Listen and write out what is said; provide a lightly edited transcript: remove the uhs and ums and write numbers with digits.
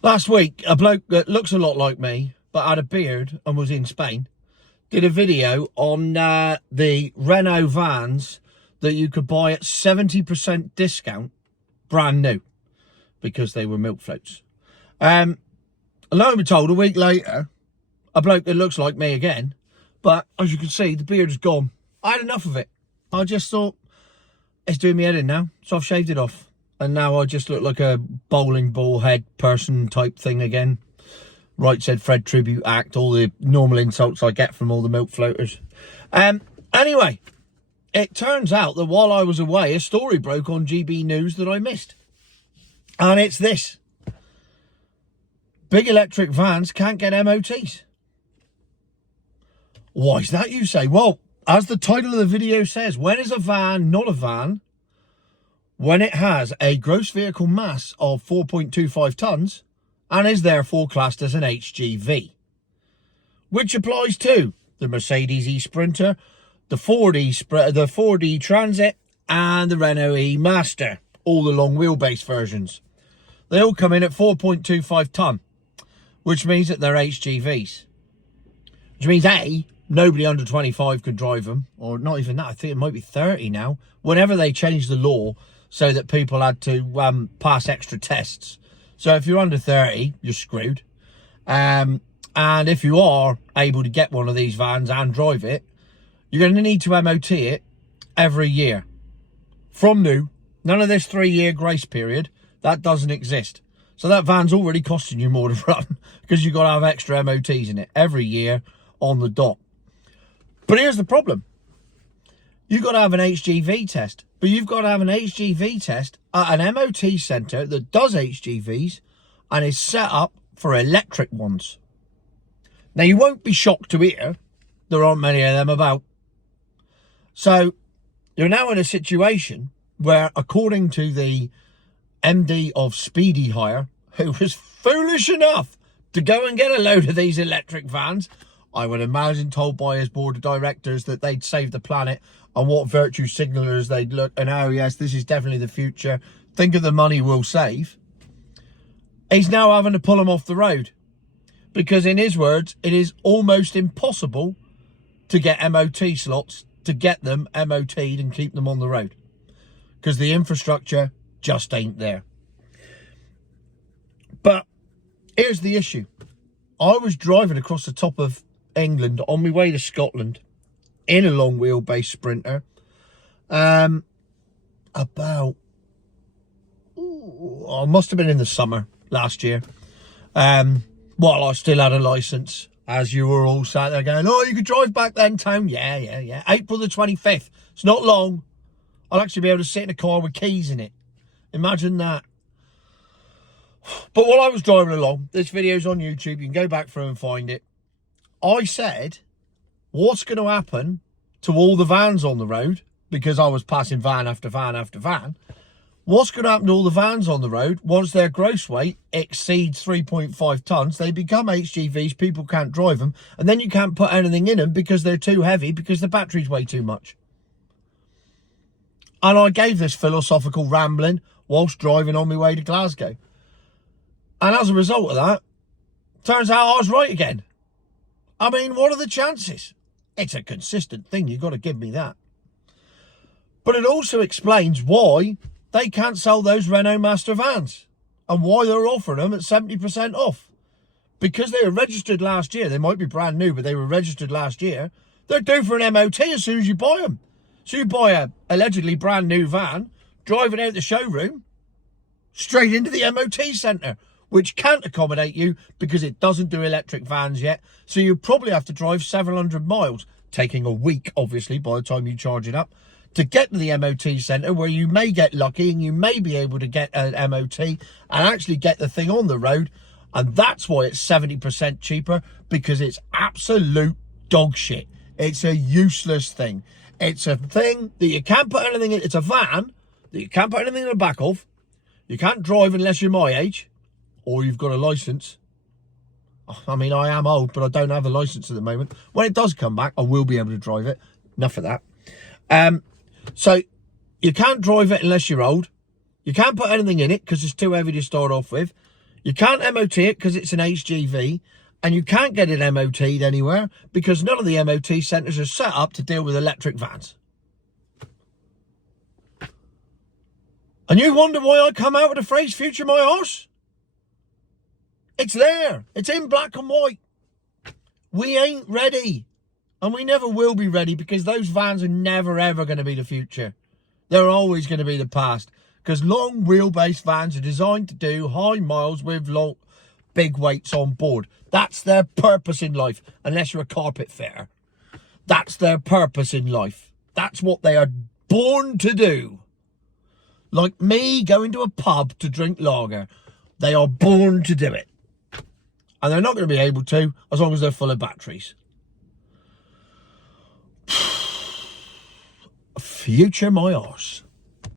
Last week, a bloke that looks a lot like me, but had a beard and was in Spain, did a video on the Renault vans that you could buy at 70% discount, brand new, because they were milk floats. Lo and behold, a week later, a bloke that looks like me again, but as you can see, the beard is gone. I had enough of it. I just thought, it's doing me head in now, so I've shaved it off. And now I just look like a bowling ball head person type thing again. Right said Fred Tribute Act, all the normal insults I get from all the milk floaters. Anyway, it turns out that while I was away, a story broke on GB News that I missed. And it's this. Big electric vans can't get MOTs. Why is that, you say? Well, as the title of the video says, when is a van not a van? When it has a gross vehicle mass of 4.25 tonnes and is therefore classed as an HGV, which applies to the Mercedes E-Sprinter, the Ford E-Transit and the Renault E-Master, all the long wheelbase versions. They all come in at 4.25 tonne, which means that they're HGVs. Which means A, nobody under 25 could drive them, or not even that, I think it might be 30 now, whenever they changed the law so that people had to pass extra tests. So if you're under 30, you're screwed. And if you are able to get one of these vans and drive it, you're going to need to MOT it every year. From new, none of this 3-year grace period, that doesn't exist. So that van's already costing you more to run because you've got to have extra MOTs in it every year on the dot. But here's the problem. You've got to have an HGV test, but you've got to have an HGV test at an MOT centre that does HGVs and is set up for electric ones. Now, you won't be shocked to hear there aren't many of them about. So you're now in a situation where, according to the MD of Speedy Hire, who was foolish enough to go and get a load of these electric vans, I would imagine told by his board of directors that they'd save the planet and what virtue signalers they'd look, and oh yes, this is definitely the future. Think of the money we'll save. He's now having to pull them off the road because, in his words, it is almost impossible to get MOT slots, to get them MOT'd and keep them on the road because the infrastructure just ain't there. But here's the issue. I was driving across the top of England on my way to Scotland in a long wheelbase Sprinter I must have been in the summer last year, while I still had a licence, as you were all sat there going, oh, you could drive back then, Tom. Yeah. April the 25th. It's not long. I'll actually be able to sit in a car with keys in it. Imagine that. But while I was driving along, this video's on YouTube, you can go back through and find it. I said, what's going to happen to all the vans on the road? Because I was passing van after van after van. What's going to happen to all the vans on the road once their gross weight exceeds 3.5 tonnes? They become HGVs, people can't drive them, and then you can't put anything in them because they're too heavy because the battery's way too much. And I gave this philosophical rambling whilst driving on my way to Glasgow. And as a result of that, turns out I was right again. I mean, what are the chances? It's a consistent thing, you've got to give me that. But it also explains why they can't sell those Renault Master vans and why they're offering them at 70% off. Because they were registered last year. They might be brand new, but they were registered last year. They're due for an MOT as soon as you buy them. So you buy a allegedly brand new van, drive it out the showroom, straight into the MOT centre, which can't accommodate you because it doesn't do electric vans yet. So you probably have to drive several hundred miles, taking a week, obviously, by the time you charge it up, to get to the MOT centre, where you may get lucky and you may be able to get an MOT and actually get the thing on the road. And that's why it's 70% cheaper, because it's absolute dog shit. It's a useless thing. It's a thing that you can't put anything in. It's a van that you can't put anything in the back of. You can't drive unless you're my age or you've got a licence. I mean, I am old, but I don't have a licence at the moment. When it does come back, I will be able to drive it. Enough of that. So you can't drive it unless you're old. You can't put anything in it because it's too heavy to start off with. You can't MOT it because it's an HGV, and you can't get it MOT'd anywhere because none of the MOT centres are set up to deal with electric vans. And you wonder why I come out with the phrase future my horse? It's there. It's in black and white. We ain't ready. And we never will be ready because those vans are never ever going to be the future. They're always going to be the past. Because long wheelbase vans are designed to do high miles with long, big weights on board. That's their purpose in life. Unless you're a carpet fitter. That's their purpose in life. That's what they are born to do. Like me going to a pub to drink lager. They are born to do it. And they're not going to be able to as long as they're full of batteries. Future my horse.